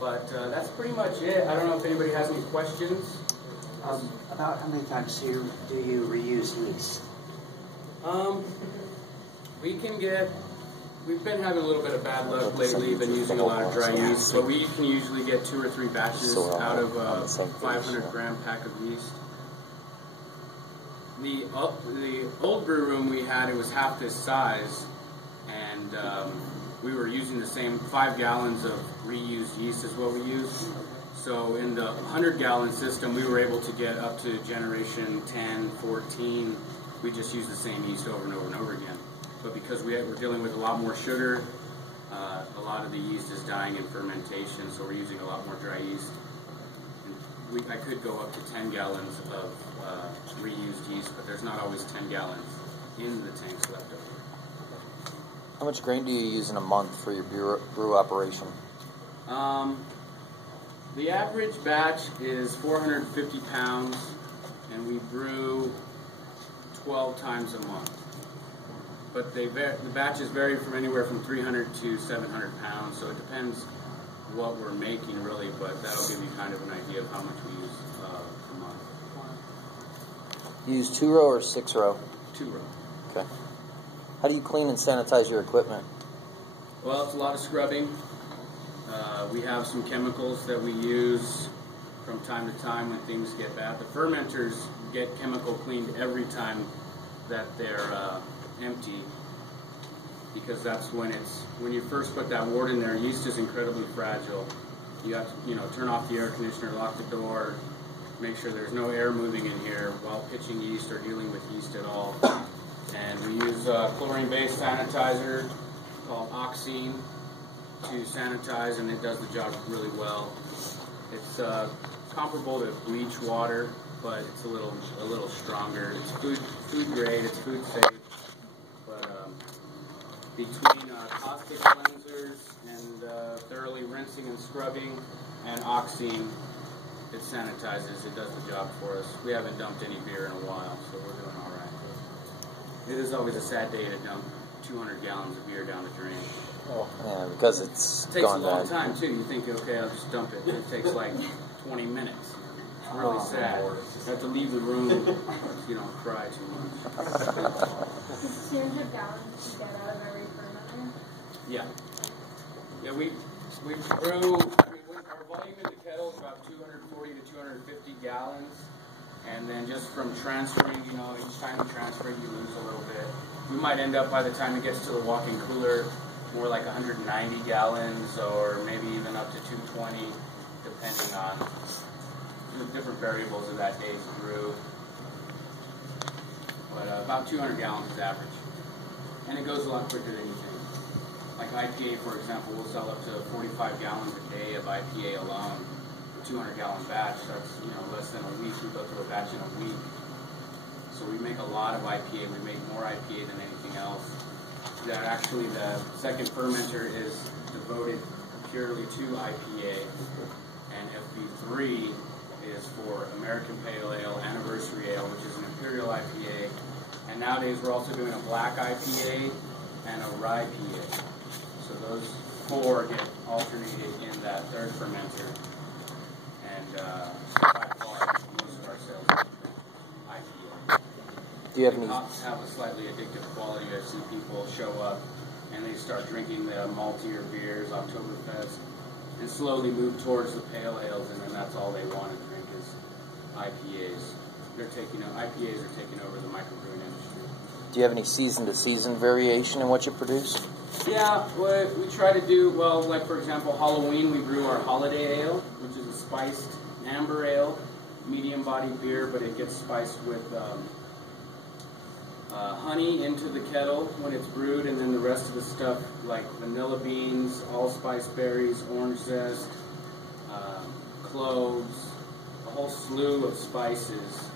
But that's pretty much it. I don't know if anybody has any questions. About how many times do you reuse yeast? We've been having a little bit of bad luck lately. Been using a lot of dry yeast, but we can usually get 2 or 3 batches out of a 500-gram pack of yeast. The old brew room we had, it was half this size, and we were using the same 5 gallons of reused yeast as what we used. So in the 100-gallon system, we were able to get up to generation 10, 14. We just used the same yeast over and over and over again. But because we're dealing with a lot more sugar, a lot of the yeast is dying in fermentation, so we're using a lot more dry yeast. I could go up to 10 gallons of reused yeast, but there's not always 10 gallons in the tanks left over. How much grain do you use in a month for your brew operation? The average batch is 450 pounds, and we brew 12 times a month. But the batches vary from anywhere from 300 to 700 pounds, so it depends what we're making, really, but that'll give you kind of an idea of how much we use per month. You use 2-row or 6-row? 2-row. Okay. How do you clean and sanitize your equipment? Well, it's a lot of scrubbing. We have some chemicals that we use from time to time when things get bad. The fermenters get chemical cleaned every time that they're empty, because that's when you first put that wort in there. Yeast is incredibly fragile. You have to, turn off the air conditioner, lock the door, make sure there's no air moving in here while pitching yeast or dealing with yeast at all. And we use a chlorine-based sanitizer called Oxine to sanitize, and it does the job really well. It's comparable to bleach water, but it's a little stronger. It's food grade. It's food safe. But between caustic cleansers and thoroughly rinsing and scrubbing and Oxine, it sanitizes. It does the job for us. We haven't dumped any beer in a while, so we're doing all right. It is always a sad day to dump 200 gallons of beer down the drain. Oh, yeah, because it's It takes gone a long bad. time, too. You think, okay, I'll just dump it. It takes like 20 minutes. It's really sad. You have to leave the room if you don't cry too much. Is 200 gallons to get out of every fermenter? Yeah. Yeah, we brew, our volume in the kettle is about 240 to 250 gallons. And then just from transferring, each time you transfer, you lose a little bit. We might end up, by the time it gets to the walk-in cooler, more like 190 gallons, or maybe even up to 220, depending on the different variables of that day's brew. But about 200 gallons is average. And it goes a lot quicker than you think. Like IPA, for example, we'll sell up to 45 gallons a day of IPA alone. A 200-gallon batch, that's less than a week. We go through a batch in a week. So we make a lot of IPA. We make more IPA than anything else. That actually the second fermenter is devoted purely to IPA, and FB3 is for American Pale Ale, Anniversary Ale, which is an Imperial IPA, and nowadays we're also doing a black IPA and a rye IPA. So those 4 get alternated in that third fermenter, and by far most of our sales are IPA. Do you have any? Have a slightly addictive quality. I see people show up and they start drinking the maltier beers, Oktoberfest, and slowly move towards the pale ales, and then that's all they want to drink is IPAs. IPAs are taking over the microbrewing industry. Do you have any season-to-season variation in what you produce? Yeah, what we try to do, like for example, Halloween, we brew our holiday ale, which is a spiced amber ale, medium-bodied beer, but it gets spiced with honey into the kettle when it's brewed, and then the rest of the stuff like vanilla beans, allspice berries, orange zest, cloves, a whole slew of spices.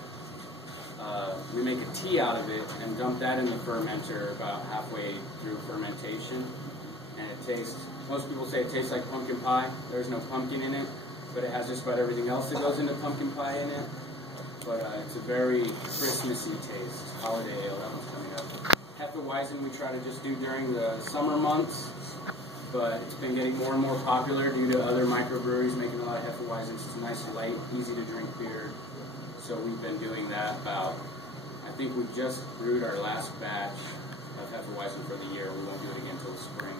We make a tea out of it and dump that in the fermenter about halfway through fermentation, and it tastes, most people say it tastes like pumpkin pie. There's no pumpkin in it, but it has just about everything else that goes into pumpkin pie in it. But it's a very Christmassy taste. Holiday ale, that one's coming up. Hefeweizen we try to just do during the summer months, but it's been getting more and more popular due to other microbreweries making a lot of Hefeweizens. It's a nice, light, easy to drink beer. So we've been doing that about, I think we just brewed our last batch of Hefeweizen for the year. We won't do it again until the spring.